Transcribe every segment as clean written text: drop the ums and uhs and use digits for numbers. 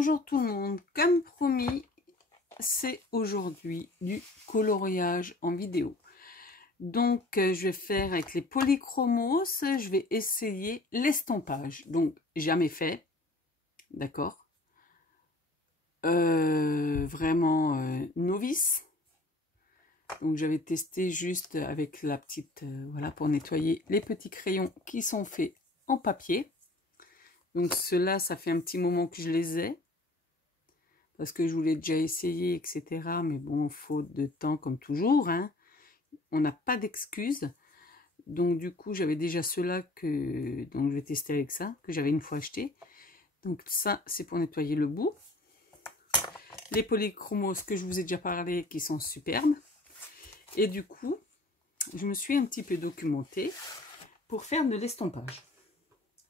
Bonjour tout le monde, comme promis, c'est aujourd'hui du coloriage en vidéo. Donc je vais faire avec les polychromos, je vais essayer l'estompage. Donc jamais fait, d'accord, vraiment novice. Donc j'avais testé juste avec la petite, voilà, pour nettoyer les petits crayons qui sont faits en papier. Donc ceux-là, ça fait un petit moment que je les ai. Parce que je voulais déjà essayer, etc. Mais bon, faute de temps, comme toujours, hein, on n'a pas d'excuses. Donc du coup, j'avais déjà ceux-là que donc je vais tester avec ça, que j'avais une fois acheté. Donc ça, c'est pour nettoyer le bout. Les polychromos que je vous ai déjà parlé, qui sont superbes. Et du coup, je me suis un petit peu documentée pour faire de l'estompage.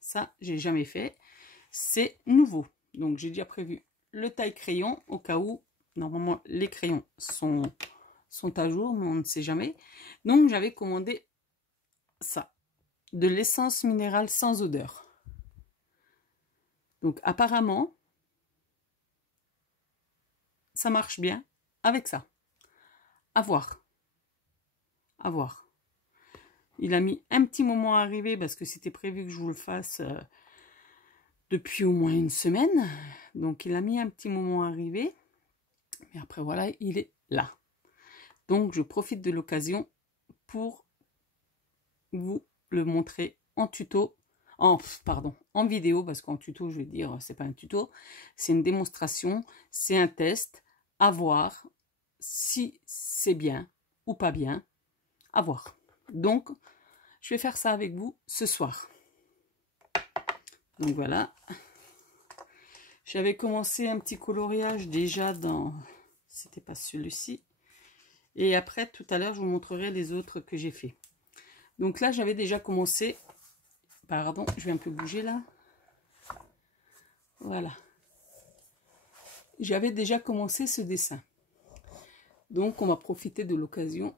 Ça, j'ai jamais fait. C'est nouveau. Donc j'ai déjà prévu le taille crayon au cas où normalement les crayons sont à jour, mais on ne sait jamais. Donc j'avais commandé ça, de l'essence minérale sans odeur. Donc apparemment ça marche bien avec ça. À voir. À voir. Il a mis un petit moment à arriver parce que c'était prévu que je vous le fasse depuis au moins une semaine. Donc il a mis un petit moment à arriver. Mais après voilà, il est là. Donc je profite de l'occasion pour vous le montrer en tuto, en vidéo, parce qu'en tuto, je vais dire, c'est pas un tuto, c'est une démonstration, c'est un test, à voir si c'est bien ou pas bien, à voir. Donc, je vais faire ça avec vous ce soir. Donc voilà. J'avais commencé un petit coloriage déjà dans, c'était pas celui-ci, et après, tout à l'heure, je vous montrerai les autres que j'ai fait. Donc là, j'avais déjà commencé. Pardon, je vais un peu bouger là. Voilà. J'avais déjà commencé ce dessin. Donc, on va profiter de l'occasion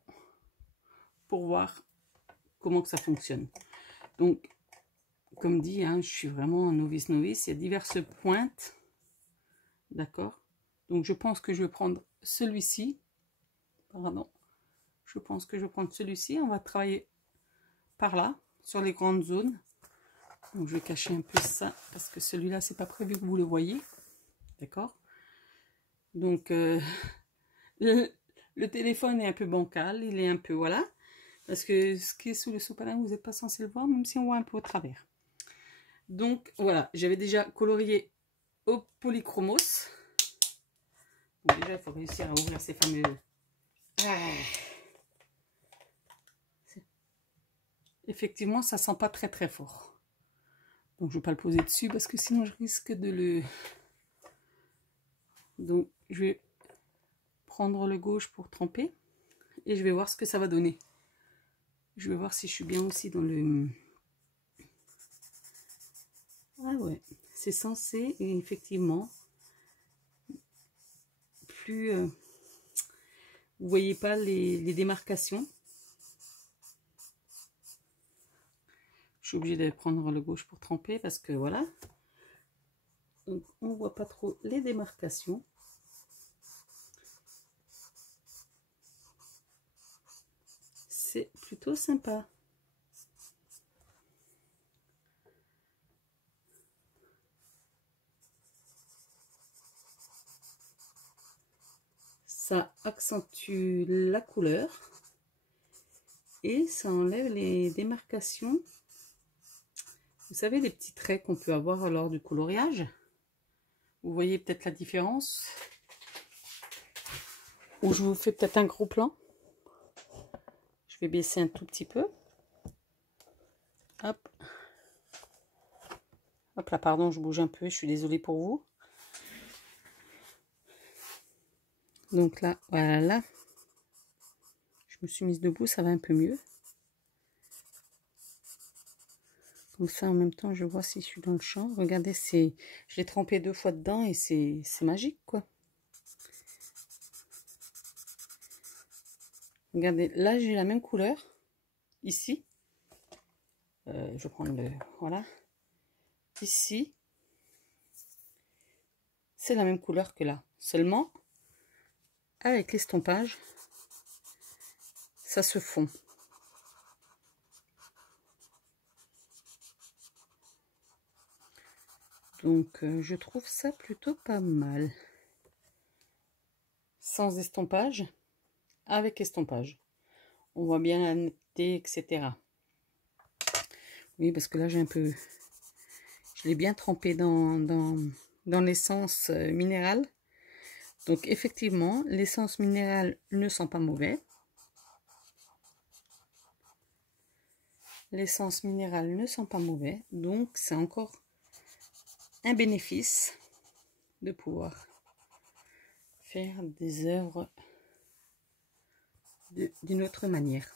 pour voir comment que ça fonctionne. Donc, comme dit, hein, je suis vraiment un novice. Il y a diverses pointes. D'accord. Donc, je pense que je vais prendre celui-ci. Pardon. Je pense que je vais prendre celui-ci. On va travailler par là, sur les grandes zones. Donc, je vais cacher un peu ça parce que celui-là, c'est pas prévu que vous le voyez. D'accord. Donc, le téléphone est un peu bancal. Il est un peu, voilà. Parce que ce qui est sous le sopalin, vous n'êtes pas censé le voir, même si on voit un peu au travers. Donc, voilà. J'avais déjà colorié au polychromos. Bon, déjà, il faut réussir à ouvrir ces fameux... Effectivement, ça sent pas très très fort. Donc, je ne vais pas le poser dessus parce que sinon, je risque de le... Donc, je vais prendre le gauche pour tremper. Et je vais voir ce que ça va donner. Je vais voir si je suis bien aussi dans le... Ah ouais, c'est censé, et effectivement, plus... vous voyez pas les démarcations. Je suis obligée de prendre le gauche pour tremper parce que voilà. Donc, on voit pas trop les démarcations. C'est plutôt sympa. Ça accentue la couleur et ça enlève les démarcations. Vous savez, les petits traits qu'on peut avoir lors du coloriage. Vous voyez peut-être la différence. Ou je vous fais peut-être un gros plan. Je vais baisser un tout petit peu. Hop. Hop là, pardon, je bouge un peu, je suis désolée pour vous. Donc là, voilà. Je me suis mise debout, ça va un peu mieux. Comme ça, en même temps, je vois si je suis dans le champ. Regardez, je l'ai trempé 2 fois dedans et c'est magique, quoi. Regardez, là, j'ai la même couleur. Ici. Je vais prendre le... Voilà. Ici. c'est la même couleur que là. Seulement, avec l'estompage, ça se fond. Donc, je trouve ça plutôt pas mal. Sans estompage, avec estompage. On voit bien la netteté, etc. Oui, parce que là, j'ai un peu... Je l'ai bien trempé dans l'essence minérale. Donc, effectivement, l'essence minérale ne sent pas mauvais. L'essence minérale ne sent pas mauvais. Donc, c'est encore un bénéfice de pouvoir faire des œuvres d'une autre manière.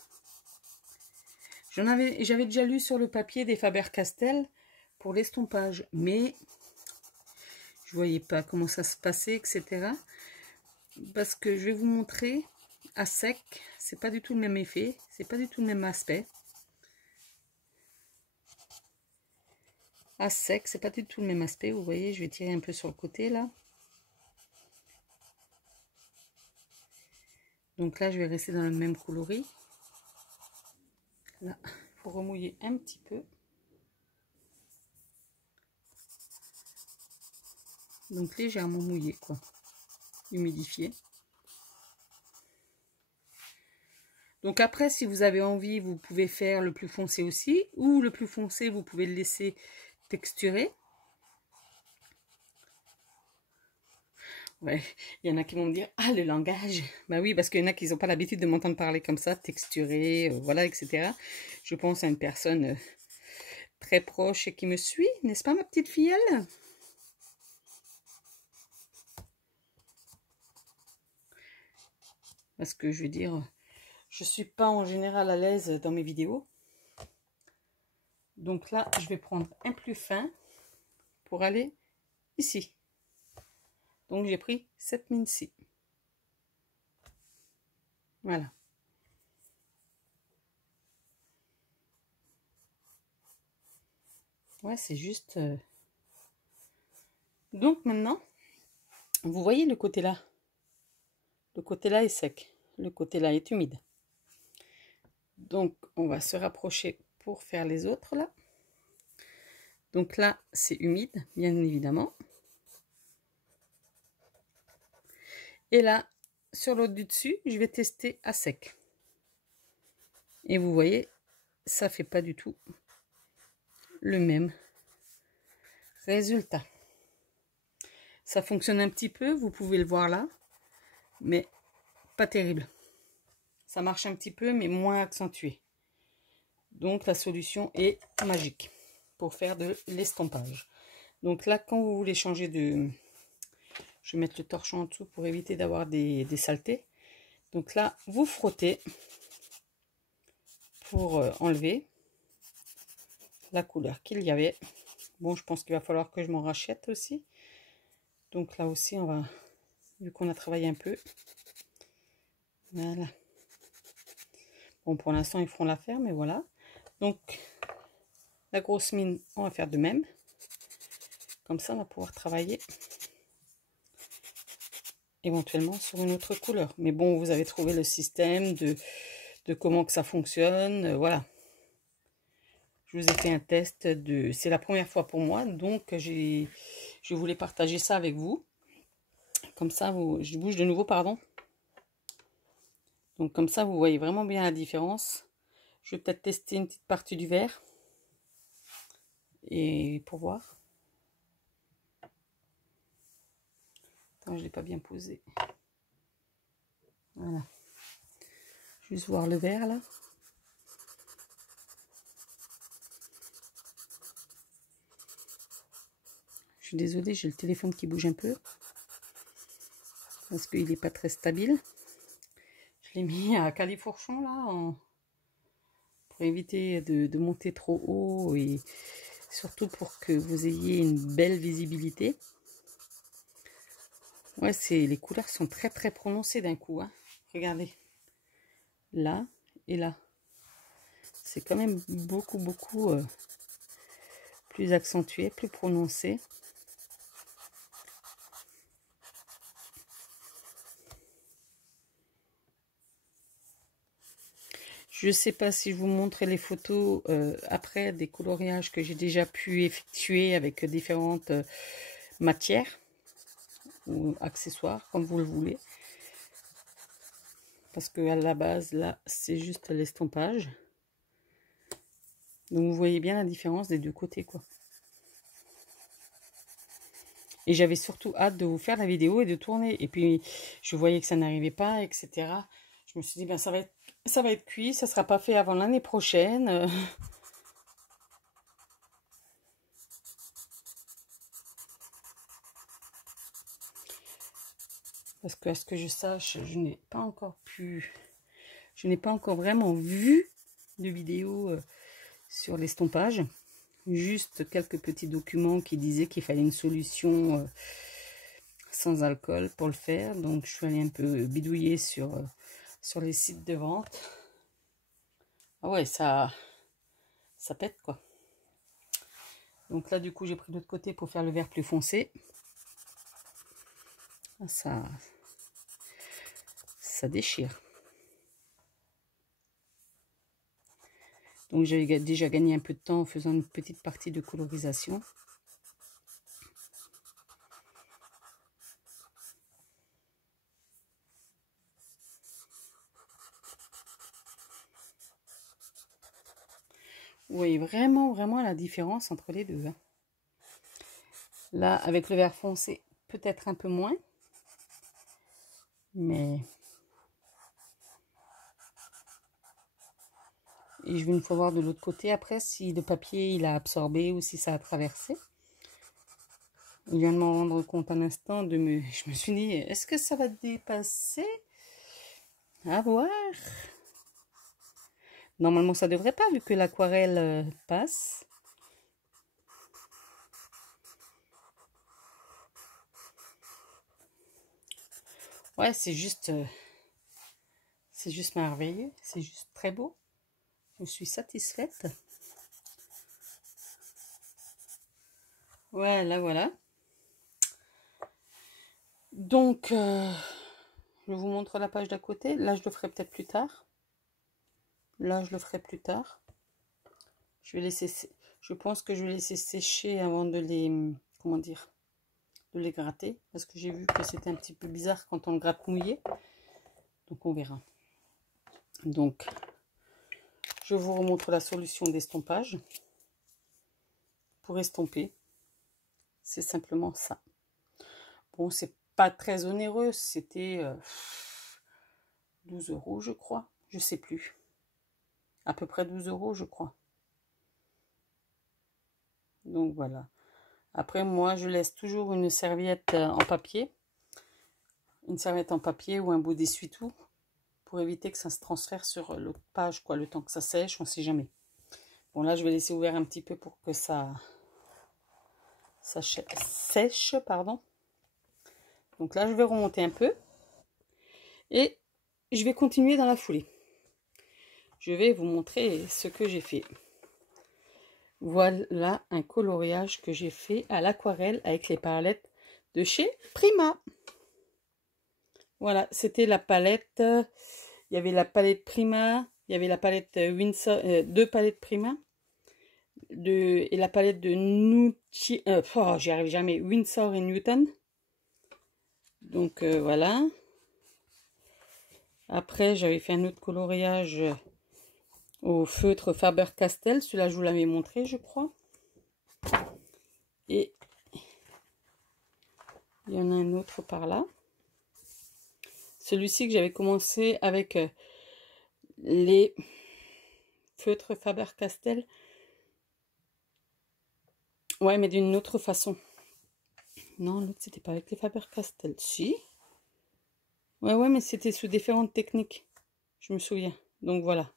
J'avais déjà lu sur le papier des Faber-Castell pour l'estompage, mais je voyais pas comment ça se passait, etc. Parce que je vais vous montrer à sec, c'est pas du tout le même effet, c'est pas du tout le même aspect. À sec, c'est pas du tout le même aspect. Vous voyez, je vais tirer un peu sur le côté là. Donc là, je vais rester dans le même coloris. Là, il faut remouiller un petit peu. Donc légèrement mouillé, quoi. Humidifié. Donc après, si vous avez envie, vous pouvez faire le plus foncé aussi. Ou le plus foncé, vous pouvez le laisser texturer. Ouais, il y en a qui vont me dire, ah, le langage. Bah oui, parce qu'il y en a qui n'ont pas l'habitude de m'entendre parler comme ça, texturé, voilà, etc. Je pense à une personne très proche et qui me suit, n'est-ce pas, ma petite filleule? Parce que je veux dire, je ne suis pas en général à l'aise dans mes vidéos. Donc là, je vais prendre un plus fin pour aller ici. Donc j'ai pris cette mine-ci. Voilà. Ouais, c'est juste... Donc maintenant, vous voyez le côté là. Le côté là est sec. Le côté là est humide. Donc on va se rapprocher pour faire les autres là. Donc là, c'est humide, bien évidemment. Et là, sur l'autre du dessus, je vais tester à sec. Et vous voyez, ça fait pas du tout le même résultat. Ça fonctionne un petit peu, vous pouvez le voir là, mais pas terrible. Ça marche un petit peu, mais moins accentué. Donc la solution est magique pour faire de l'estompage. Donc là, quand vous voulez changer de... Je vais mettre le torchon en dessous pour éviter d'avoir des saletés. Donc là, vous frottez pour enlever la couleur qu'il y avait. Bon, je pense qu'il va falloir que je m'en rachète aussi. Donc là aussi, on va, vu qu'on a travaillé un peu. Voilà. Bon, pour l'instant, ils feront l'affaire, mais voilà. Donc, la grosse mine, on va faire de même. Comme ça, on va pouvoir travailler éventuellement sur une autre couleur. Mais bon, vous avez trouvé le système de comment que ça fonctionne. Voilà. Je vous ai fait un test de... C'est la première fois pour moi, donc je voulais partager ça avec vous. Comme ça, je bouge de nouveau, pardon. Donc comme ça, vous voyez vraiment bien la différence. Je vais peut-être tester une petite partie du verre. Et pour voir. Attends, je ne l'ai pas bien posé. Voilà. Juste voir le verre là. Je suis désolée, j'ai le téléphone qui bouge un peu. Parce qu'il n'est pas très stable. Je l'ai mis à califourchon là. Pour éviter de monter trop haut. Et surtout pour que vous ayez une belle visibilité. Ouais, les couleurs sont très très prononcées d'un coup. Hein. Regardez. Là et là. C'est quand même beaucoup plus accentué, plus prononcé. Je ne sais pas si je vous montre les photos après des coloriages que j'ai déjà pu effectuer avec différentes matières ou accessoires, comme vous le voulez. Parce que à la base, là, c'est juste l'estompage. Donc, vous voyez bien la différence des deux côtés, quoi. Et j'avais surtout hâte de vous faire la vidéo et de tourner. Et puis, je voyais que ça n'arrivait pas, etc. Je me suis dit, ben, ça va être cuit, ça ne sera pas fait avant l'année prochaine. Parce que, à ce que je sache, je n'ai pas encore vraiment vu de vidéo sur l'estompage. Juste quelques petits documents qui disaient qu'il fallait une solution sans alcool pour le faire. Donc, je suis allée un peu bidouiller sur les sites de vente. Ah ouais, ça pète, quoi. Donc là, du coup, j'ai pris l'autre côté pour faire le vert plus foncé. Ça déchire. Donc, j'ai déjà gagné un peu de temps en faisant une petite partie de colorisation. Vous voyez vraiment la différence entre les deux. Hein. Là, avec le vert foncé, peut-être un peu moins. Mais... Et je vais une fois voir de l'autre côté après si le papier il a absorbé ou si ça a traversé. Je viens de m'en rendre compte un instant. Je me suis dit, est-ce que ça va dépasser? À voir. Normalement, ça devrait pas vu que l'aquarelle passe. Ouais, c'est juste merveilleux. C'est juste très beau. Je suis satisfaite. Voilà. Donc, je vous montre la page d'à côté. Là, je le ferai peut-être plus tard. Je pense que je vais laisser sécher avant de les... Comment dire? De les gratter. Parce que j'ai vu que c'était un petit peu bizarre quand on le gratte mouillé. Donc, on verra. Donc, je vous remontre la solution d'estompage. Pour estomper, c'est simplement ça. Bon, c'est pas très onéreux, c'était 12 €, je crois. Je sais plus. À peu près 12 € je crois. Donc voilà. Après, moi, je laisse toujours une serviette en papier. Une serviette en papier ou un bout d'essuie-tout pour éviter que ça se transfère sur l'autre page, quoi, le temps que ça sèche, on ne sait jamais. Bon, là, je vais laisser ouvert un petit peu pour que ça sèche, pardon. Donc là, je vais remonter un peu et je vais continuer dans la foulée. Je vais vous montrer ce que j'ai fait. Voilà un coloriage que j'ai fait à l'aquarelle avec les palettes de chez Prima. Voilà, c'était la palette. Il y avait la palette Prima, il y avait la palette Winsor, deux palettes Prima. Et la palette de j'y arrive jamais, Winsor et Newton. Donc voilà. Après, j'avais fait un autre coloriage au feutre Faber-Castell. Celui-là, je vous l'avais montré, je crois. Et il y en a un autre par là. Celui-ci que j'avais commencé avec les feutres Faber-Castell. Ouais, mais d'une autre façon. Non, l'autre, c'était pas avec les Faber-Castell. Si. Ouais, mais c'était sous différentes techniques. Je me souviens. Donc voilà.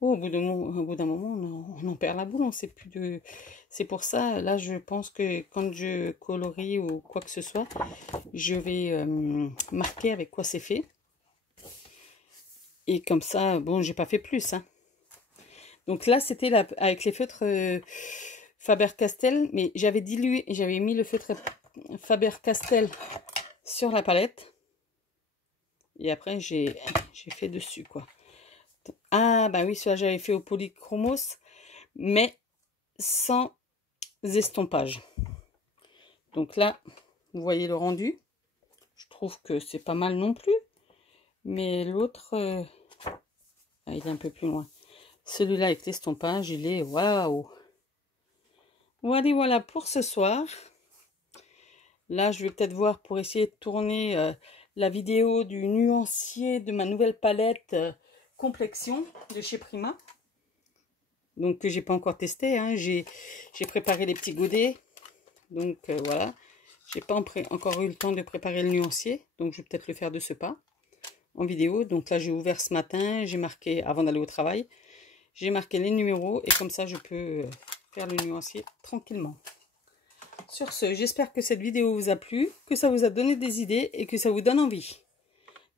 Oh, au bout d'un moment, on en perd la boule. On sait plus de... C'est pour ça, là, je pense que quand je colorie ou quoi que ce soit, je vais marquer avec quoi c'est fait. Et comme ça, bon, j'ai pas fait plus. Hein. Donc là, c'était avec les feutres Faber-Castell. Mais j'avais dilué, j'avais mis le feutre Faber-Castell sur la palette. Et après, j'ai fait dessus, quoi. Ah, bah oui, celui-là, j'avais fait au polychromos, mais sans estompage. Donc là, vous voyez le rendu. Je trouve que c'est pas mal non plus. Mais l'autre, il est un peu plus loin. Celui-là avec l'estompage, il est waouh! Voilà pour ce soir. Là, je vais peut-être voir pour essayer de tourner la vidéo du nuancier de ma nouvelle palette Complexion de chez Prima. Donc, que j'ai pas encore testé. Hein. J'ai préparé les petits godets. Donc, voilà. J'ai pas encore eu le temps de préparer le nuancier. Donc, je vais peut-être le faire de ce pas en vidéo. Donc là, j'ai ouvert ce matin. J'ai marqué, avant d'aller au travail, j'ai marqué les numéros. Et comme ça, je peux faire le nuancier tranquillement. Sur ce, j'espère que cette vidéo vous a plu, que ça vous a donné des idées et que ça vous donne envie.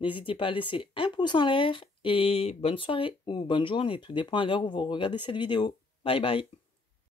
N'hésitez pas à laisser un pouce en l'air et bonne soirée ou bonne journée, tout dépend à l'heure où vous regardez cette vidéo. Bye bye!